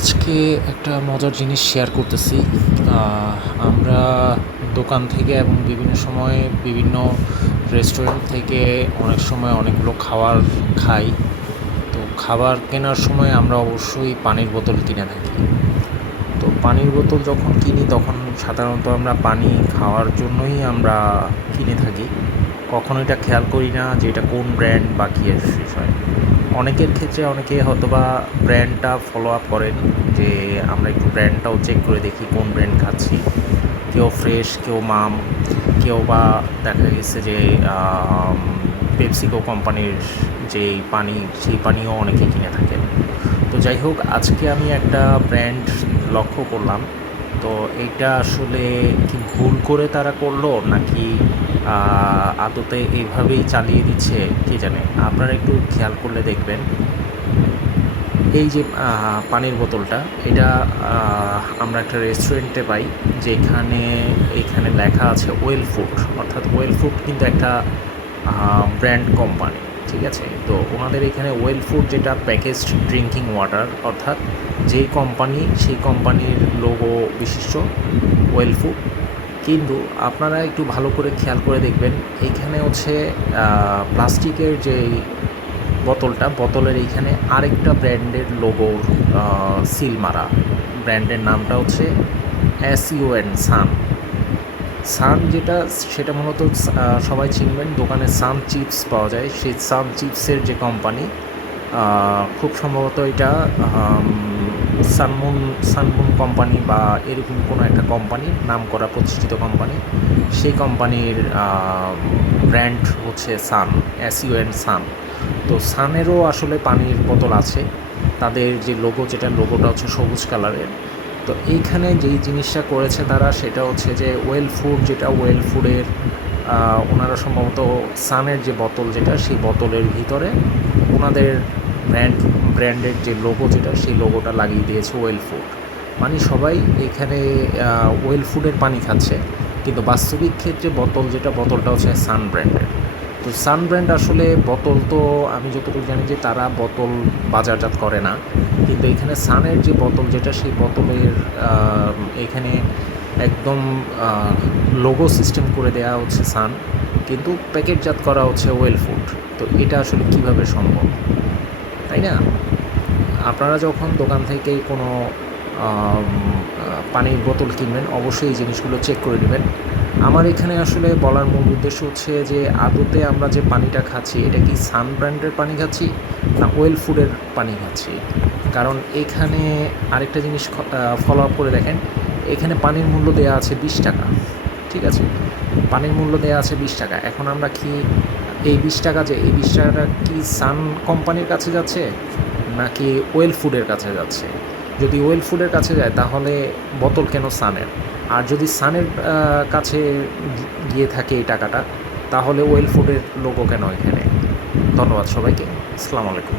আজকে একটা মজার জিনিস শেয়ার করতেছি। আমরা দোকান থেকে এবং বিভিন্ন সময়ে বিভিন্ন রেস্টুরেন্ট থেকে অনেক সময় অনেকগুলো খাবার খাই। তো খাবার কেনার সময় আমরা অবশ্যই পানির বোতল কিনে থাকি। তো পানির বোতল যখন কিনি তখন সাধারণত আমরা পানি খাওয়ার জন্যই আমরা কিনে থাকি। কখনো এটা খেয়াল করি না যে এটা কোন ব্র্যান্ড বা কী এর বিষয়। অনেকের ক্ষেত্রে অনেকে হয়তোবা ব্র্যান্ডটা ফলো আপ করেন, যে আমরা একটু ব্র্যান্ডটাও চেক করে দেখি কোন ব্র্যান্ড খাচ্ছি। কেউ ফ্রেশ, কেউ মাম, কেউ বা দেখা গেছে যে পেপসিকো কোম্পানির যেই পানি, সেই পানিও অনেকে কিনে থাকেন। তো যাই হোক, আজকে আমি একটা ব্র্যান্ড লক্ষ্য করলাম। তো এইটা আসলে কি ভুল করে তারা করলো নাকি আদতে এইভাবেই চালিয়ে দিচ্ছে কে জানে। আপনারা একটু খেয়াল করলে দেখবেন, এই যে পানির বোতলটা, এটা আমরা একটা রেস্টুরেন্টে পাই, যেখানে এখানে লেখা আছে ওয়েল ফুড। অর্থাৎ ওয়েল ফুড কিন্তু একটা ব্র্যান্ড কোম্পানি, ঠিক আছে। তো ওনাদের এখানে ওয়েল ফুড যেটা প্যাকেজড ড্রিঙ্কিং ওয়াটার, অর্থাৎ যেই কোম্পানি, সেই কোম্পানির লোগো বিশিষ্ট ওয়েল ফুড। কিন্তু আপনারা একটু ভালো করে খেয়াল করে দেখবেন, এইখানে হচ্ছে প্লাস্টিকের যে বোতলটা, বোতলের এইখানে আরেকটা ব্র্যান্ডের লোগোর সিল মারা। ব্র্যান্ডের নামটা হচ্ছে SUN, সান। সান যেটা, সেটা মূলত সবাই চিনবেন, দোকানে সান চিপস পাওয়া যায়। সেই সান চিপসের যে কোম্পানি, খুব সম্ভবত এটা সানমুন সানমুন কোম্পানি বা এরকম কোনো একটা কোম্পানি, নাম করা প্রতিষ্ঠিত কোম্পানি। সেই কোম্পানির ব্র্যান্ড হচ্ছে সান, SUN, সান। তো সানেরও আসলে পানির বোতল আছে, তাদের যে লোগো, যেটা লোগোটা হচ্ছে সবুজ কালারের। তো এইখানে যেই জিনিসটা করেছে তারা, সেটা হচ্ছে যে ওয়েল ফুড, যেটা ওয়েল ফুডের ওনারা সম্ভবত সানের যে বোতল, যেটা সেই বোতলের ভিতরে ওনাদের ব্র্যান্ডের যে লোগো, যেটা সেই লোগোটা লাগিয়ে দিয়েছে ওয়েল ফুড। মানে সবাই এখানে ওয়েল ফুডের পানি খাচ্ছে, কিন্তু বাস্তবিক ক্ষেত্রে বোতল, যেটা বোতলটা হচ্ছে সান ব্র্যান্ডের। তো সান ব্র্যান্ড আসলে বোতল, তো আমি যতটুকু জানি যে তারা বোতল বাজারজাত করে না, কিন্তু এখানে সানের যে বোতল, যেটা সেই বোতলের এখানে একদম লোগো সিস্টেম করে দেওয়া হচ্ছে সান, কিন্তু প্যাকেটজাত করা হচ্ছে ওয়েল ফুড। তো এটা আসলে কিভাবে সম্ভব, তাই না? আপনারা যখন দোকান থেকে কোনো পানির বোতল কিনবেন, অবশ্যই এই জিনিসগুলো চেক করে নেবেন। আমার এখানে আসলে বলার মূল উদ্দেশ্য হচ্ছে যে আদতে আমরা যে পানিটা খাচ্ছি, এটা কি সান ব্র্যান্ডের পানি খাচ্ছি না ওয়েল ফুডের পানি খাচ্ছি। কারণ এখানে আরেকটা জিনিস ফলো আপ করে দেখেন, এখানে পানির মূল্য দেওয়া আছে 20 টাকা, ঠিক আছে। পানির মূল্য দেওয়া আছে 20 টাকা। এখন আমরা কি এই 20 টাকা, যে এই 20 টাকাটা কি সান কোম্পানির কাছে যাচ্ছে নাকি ওয়েল ফুডের কাছে যাচ্ছে? যদি ওয়েল ফুডের কাছে যায় তাহলে বোতল কেন সানের? আর যদি সানের কাছে গিয়ে থাকে এই টাকাটা, তাহলে ওয়েল ফুডের লোগো কেন এখানে? ধন্যবাদ সবাইকে। আসসালামু আলাইকুম।